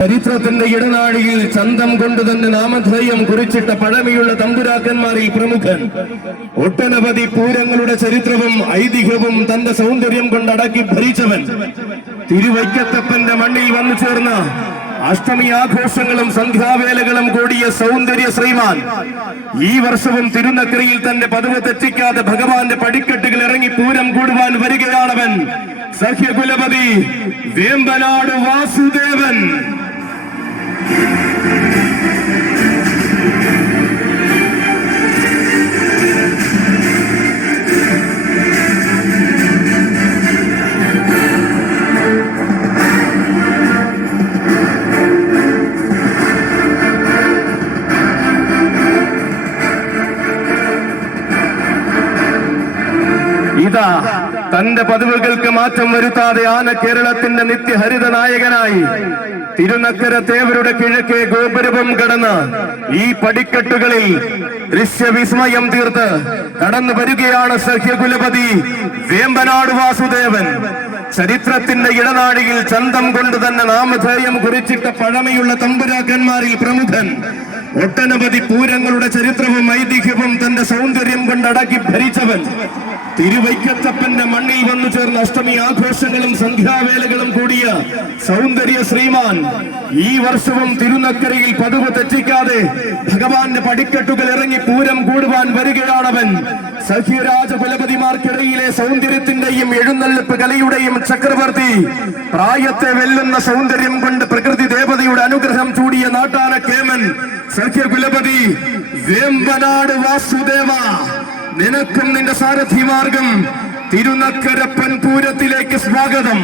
ചരിത്രത്തിന്റെ ഇടനാഴിയിൽ ചന്തം കൊണ്ട് തന്നെ നാമധേയം കുറിച്ചിട്ട പഴമയുള്ള തമ്പുരാക്കന്മാരിൽ പ്രമുഖൻ. ഒട്ടനവധി പൂരങ്ങളുടെ ചരിത്രവും ഐതിഹ്യവും തന്റെ സൗന്ദര്യം കൊണ്ടടക്കി ഭരിച്ചവൻ. തിരുവൈക്കത്തപ്പന്റെ മണ്ണിൽ വന്നു ചേർന്ന അഷ്ടമി ആഘോഷങ്ങളും സന്ധ്യാവേലകളും കൂടിയ സൗന്ദര്യ ശ്രീമാൻ ഈ വർഷവും തിരുനക്കരയിൽ തന്റെ പതിവ് തെറ്റിക്കാതെ ഭഗവാന്റെ പടിക്കെട്ടുകൾ ഇറങ്ങി പൂരം കൂടുവാൻ വരികയാണവൻ. സഹ്യകുലപതി വേമ്പനാട് വാസുദേവൻ. ഇതാ തന്റെ പതിവുകൾക്ക് മാറ്റം വരുത്താതെ ആന കേരളത്തിന്റെ നിത്യഹരിത നായകനായി തിരുനക്കര തേവരുടെ കിഴക്കേ ഗോപുരവും കടന്ന് ഈ പടിക്കെട്ടുകളിൽ ദൃശ്യവിസ്മയം തീർത്ത് കടന്നു വരികയാണ് സഹ്യകുലപതി വേമ്പനാട് വാസുദേവൻ. ചരിത്രത്തിന്റെ ഇടനാഴിയിൽ ചന്തം കൊണ്ട് തന്നെ നാമധേയം കുറിച്ചിട്ട പഴമയുള്ള തമ്പുരാക്കന്മാരിൽ പ്രമുഖൻ. ഒട്ടനവധി പൂരങ്ങളുടെ ചരിത്രവും ഐതിഹ്യവും തന്റെ സൗന്ദര്യം കൊണ്ടടക്കി ഭരിച്ചവൻ. തിരുവൈക്കത്തപ്പന്റെ മണ്ണിൽ വന്നു ചേർന്ന അഷ്ടമി ആഘോഷങ്ങളും സന്ധ്യാവേലകളും കൂടിയ സൗന്ദര്യ ശ്രീമാൻ ഈ വർഷവും തിരുനക്കരയിൽ പതിവ് തെറ്റിക്കാതെ ഭഗവാന്റെ പടിക്കെട്ടുകൾ ഇറങ്ങി പൂരം കൂടുവാൻ വരികയാണവൻ. സഖ്യരാജകുലപതിമാർക്കിടയിലെ സൗന്ദര്യത്തിന്റെയും എഴുന്നള്ളിപ്പ് കലയുടെയും ചക്രവർത്തി, പ്രായത്തെ വെല്ലുന്ന സൗന്ദര്യം കൊണ്ട് പ്രകൃതി ദേവതയുടെ അനുഗ്രഹം ചൂടിയ നാട്ടാന കേമൻ സഖ്യകുലപതി വേമ്പനാട് വാസുദേവ. നിനക്കും നിന്റെ സാരഥി മാർഗം തിരുനക്കരപ്പൻ പൂരത്തിലേക്ക് സ്വാഗതം.